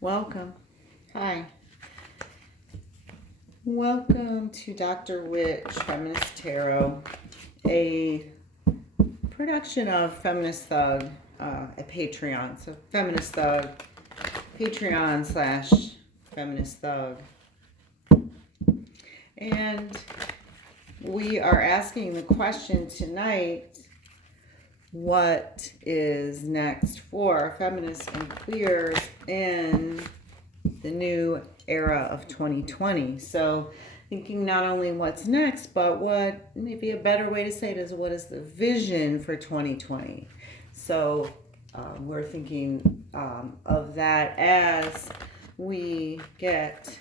Welcome. Hi. Welcome to Dr. Witch Feminist Tarot, a production of Feminist Thug, a Patreon. So Feminist Thug, Patreon / Feminist Thug. And we are asking the question tonight, what is next for feminists and queers in the new era of 2020? So thinking not only what's next, but what maybe a better way to say it is, what is the vision for 2020? So we're thinking of that as we get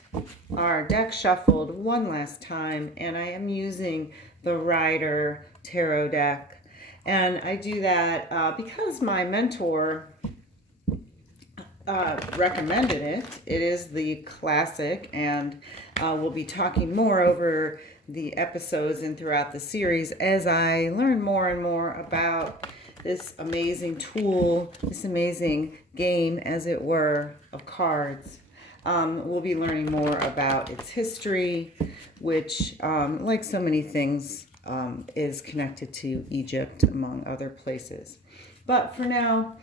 our deck shuffled one last time, and I am using the Rider Tarot deck. And I do that because my mentor recommended it. It is the classic, and we'll be talking more over the episodes and throughout the series as I learn more and more about this amazing tool, this amazing game, as it were, of cards. We'll be learning more about its history, which, like so many things, is connected to Egypt, among other places. But for now,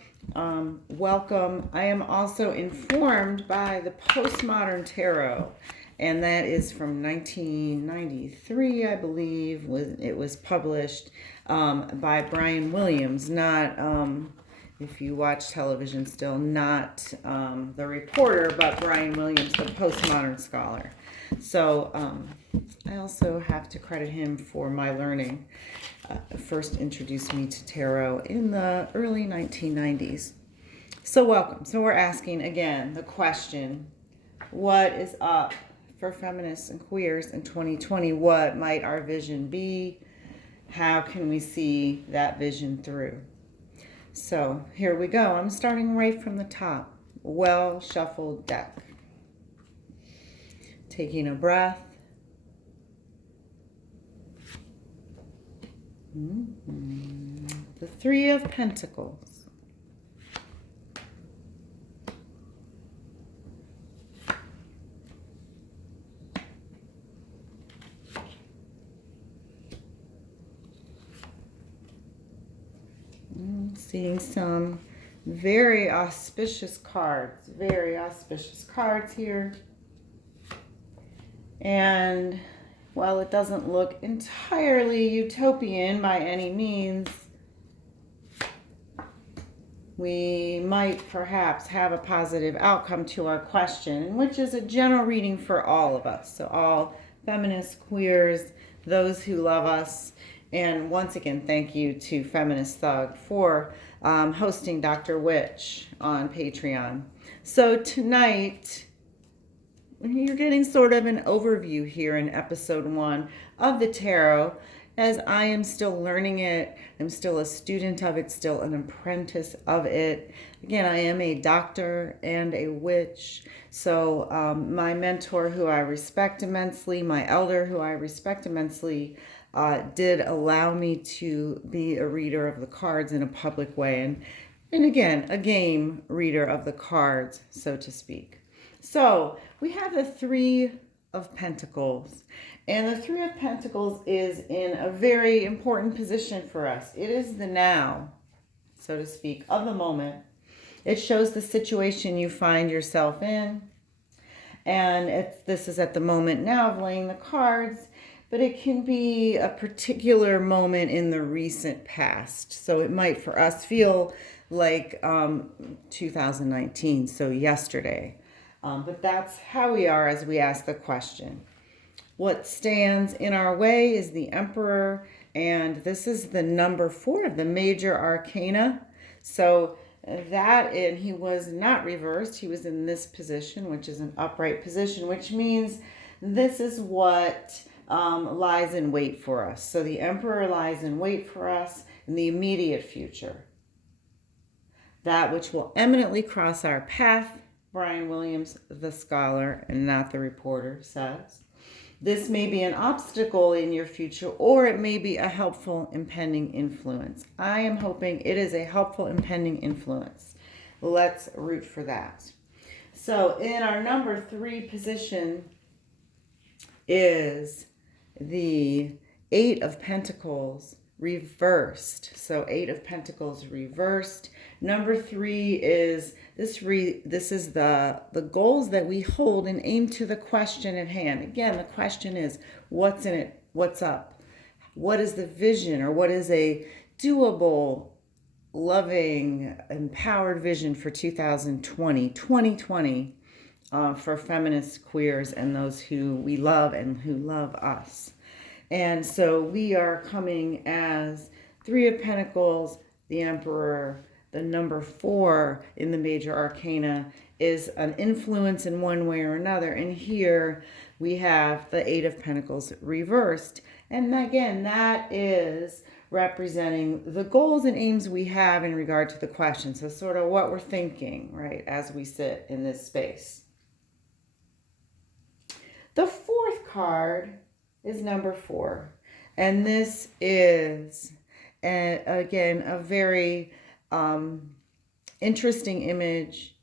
welcome. I am also informed by the Postmodern Tarot, and that is from 1993, I believe. It was published by Brian Williams, not, if you watch television still, not the reporter, but Brian Williams, the postmodern scholar. So I also have to credit him for my learning. First introduced me to tarot in the early 1990s. So welcome. So we're asking again the question, what is up for feminists and queers in 2020? What might our vision be? How can we see that vision through? So here we go. I'm starting right from the top. Well shuffled deck. Taking a breath. The Three of Pentacles. Seeing some very auspicious cards here. And while it doesn't look entirely utopian by any means, we might perhaps have a positive outcome to our question, which is a general reading for all of us. So all feminists, queers, those who love us. And once again, thank you to Feminist Thug for hosting Dr. Witch on Patreon. So tonight, you're getting sort of an overview here in episode 1 of the tarot, as I am still learning it. I'm still a student of it, still an apprentice of it. Again, I am a doctor and a witch. So my mentor, who I respect immensely, my elder, who I respect immensely, did allow me to be a reader of the cards in a public way. And again, a game reader of the cards, so to speak. So we have the Three of Pentacles. And the Three of Pentacles is in a very important position for us. It is the now, so to speak, of the moment. It shows the situation you find yourself in. And this is at the moment now of laying the cards, but it can be a particular moment in the recent past. So it might for us feel like 2019, so yesterday. But that's how we are as we ask the question. What stands in our way is the Emperor, and this is the number 4 of the major arcana. So and he was not reversed. He was in this position, which is an upright position, which means this is what lies in wait for us. So the Emperor lies in wait for us in the immediate future. That which will eminently cross our path, Brian Williams, the scholar, and not the reporter, says. This may be an obstacle in your future, or it may be a helpful impending influence. I am hoping it is a helpful impending influence. Let's root for that. So in our number 3 position is the Eight of Pentacles reversed. So Eight of Pentacles reversed. Number 3 is this is the goals that we hold and aim to the question at hand. Again, the question is, what's in it? What's up? What is the vision, or what is a doable, loving, empowered vision for 2020 for feminists, queers, and those who we love and who love us? And so we are coming as Three of Pentacles, the Emperor. The number 4 in the major arcana is an influence in one way or another. And here we have the Eight of Pentacles reversed. And again, that is representing the goals and aims we have in regard to the question. So sort of what we're thinking, right, as we sit in this space. The 4th card is number 4. And this is, again, a very interesting image.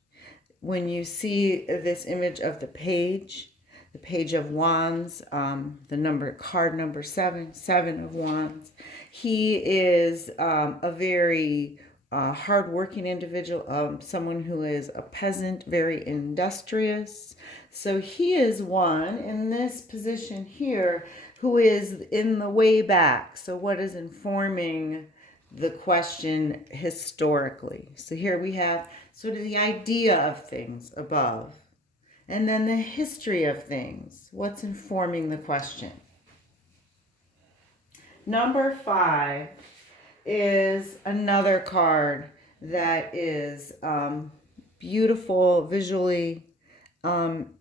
When you see this image of the Page of Wands, card number 7, 7 of Wands. He is a very hardworking individual, someone who is a peasant, very industrious. So he is one in this position here who is in the way back. So what is informing the question historically? So here we have sort of the idea of things above, and then the history of things. What's informing the question? Number 5 is another card that is beautiful visually.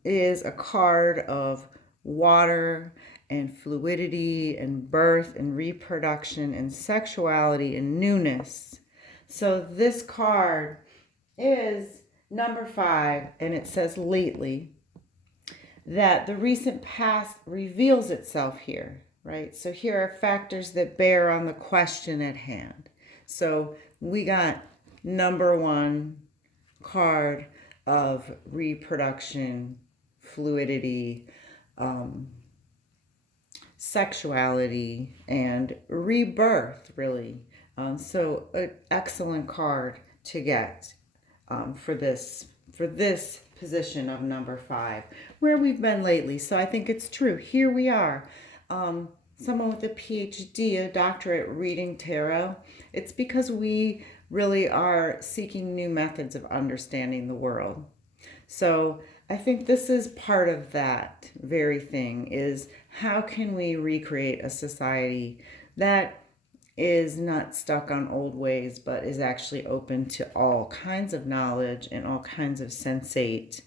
Is a card of water and fluidity and birth and reproduction and sexuality and newness. So this card is number 5, and it says lately, that the recent past reveals itself here, right? So here are factors that bear on the question at hand. So we got number 1 card of reproduction, fluidity, sexuality, and rebirth, really. So an excellent card to get for this position of number 5, where we've been lately. So I think it's true. Here we are. Someone with a PhD, a doctorate, reading tarot. It's because we really are seeking new methods of understanding the world. So I think this is part of that very thing, is how can we recreate a society that is not stuck on old ways, but is actually open to all kinds of knowledge and all kinds of sensate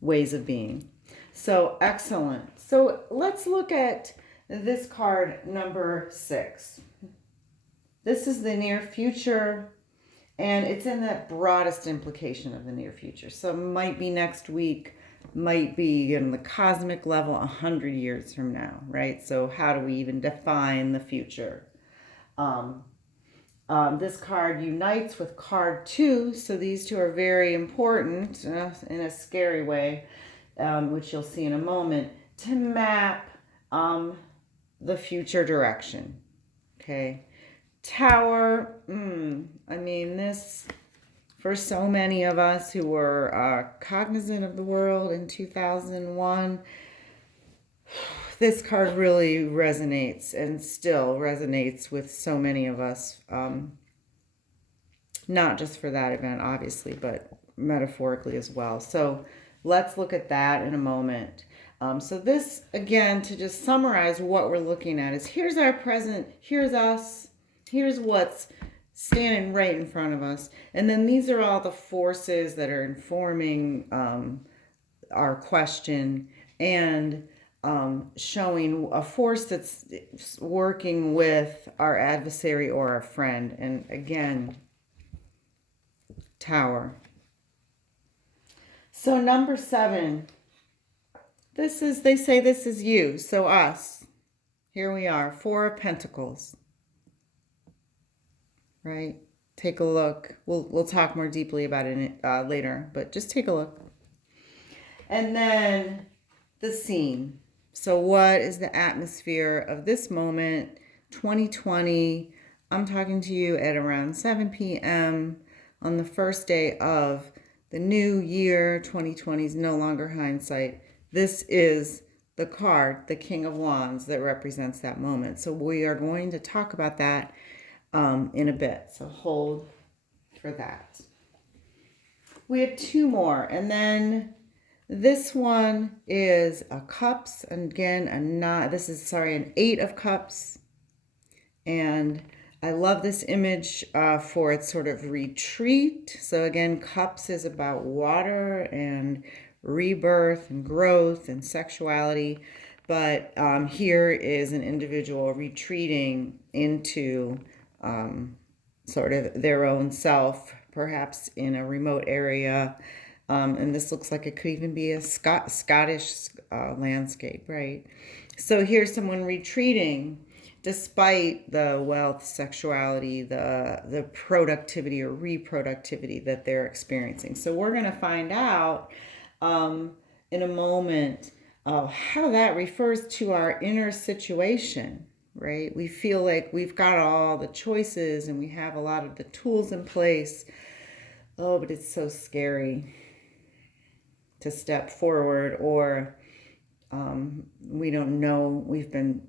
ways of being. So excellent. So let's look at this card, number 6. This is the near future, and it's in that broadest implication of the near future. So it might be next week, might be in the cosmic level 100 years from now, right? So how do we even define the future? This card unites with card 2, so these two are very important in a scary way, which you'll see in a moment, to map the future direction. Okay. Tower, I mean, this, for so many of us who were cognizant of the world in 2001, this card really resonates and still resonates with so many of us, not just for that event, obviously, but metaphorically as well. So let's look at that in a moment. So this, again, to just summarize what we're looking at, is here's our present, here's us, here's what's standing right in front of us. And then these are all the forces that are informing our question, and showing a force that's working with our adversary or our friend. And again, Tower. So number 7, this is, they say this is you, so us. Here we are, 4 of Pentacles. Right? Take a look. We'll talk more deeply about it later, but just take a look. And then the scene. So what is the atmosphere of this moment, 2020? I'm talking to you at around 7 p.m. on the first day of the new year. 2020 is no longer hindsight. This is the card, the King of Wands, that represents that moment. So we are going to talk about that in a bit. So hold for that. We have two more, and then this one is a cups, and again, an 8 of cups. And I love this image for its sort of retreat. So again, cups is about water and rebirth and growth and sexuality. But here is an individual retreating into sort of their own self, perhaps in a remote area. And this looks like it could even be a Scottish landscape, right? So here's someone retreating despite the wealth, sexuality, the productivity or reproductivity that they're experiencing. So we're going to find out in a moment how that refers to our inner situation, right? We feel like we've got all the choices and we have a lot of the tools in place. Oh, but it's so scary to step forward, or we don't know. We've been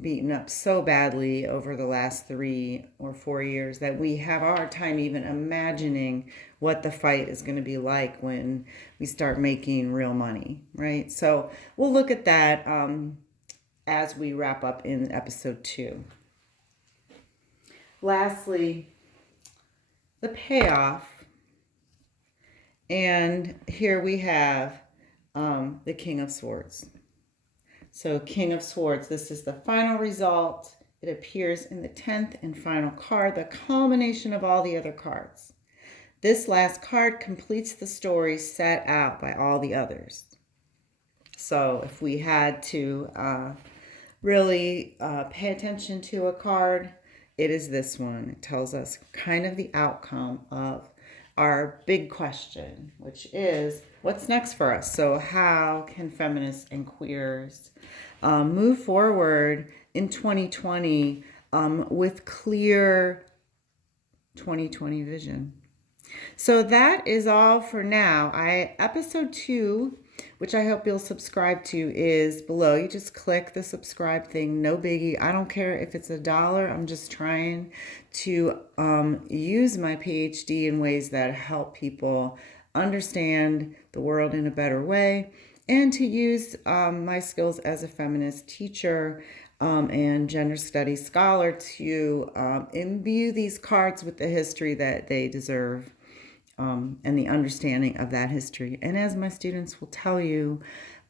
beaten up so badly over the last 3 or 4 years that we have a hard time even imagining what the fight is going to be like when we start making real money, right? So we'll look at that as we wrap up in episode 2. Lastly, the payoff. And here we have the King of Swords. So King of Swords, this is the final result. It appears in the 10th and final card, the culmination of all the other cards. This last card completes the story set out by all the others. So if we had to really pay attention to a card, it is this one. It tells us kind of the outcome of our big question, which is what's next for us? So how can feminists and queers move forward in 2020 with clear 2020 vision? So that is all for now. Episode 2, which I hope you'll subscribe to, is below. You just click the subscribe thing. No biggie. I don't care if it's $1. I'm just trying to use my PhD in ways that help people understand the world in a better way, and to use my skills as a feminist teacher and gender studies scholar to imbue these cards with the history that they deserve. And the understanding of that history. And as my students will tell you,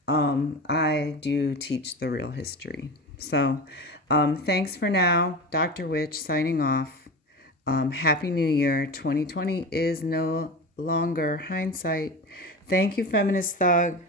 I do teach the real history. So thanks for now. Dr. Witch signing off. Happy New Year. 2020 is no longer hindsight. Thank you, Feminist Thug.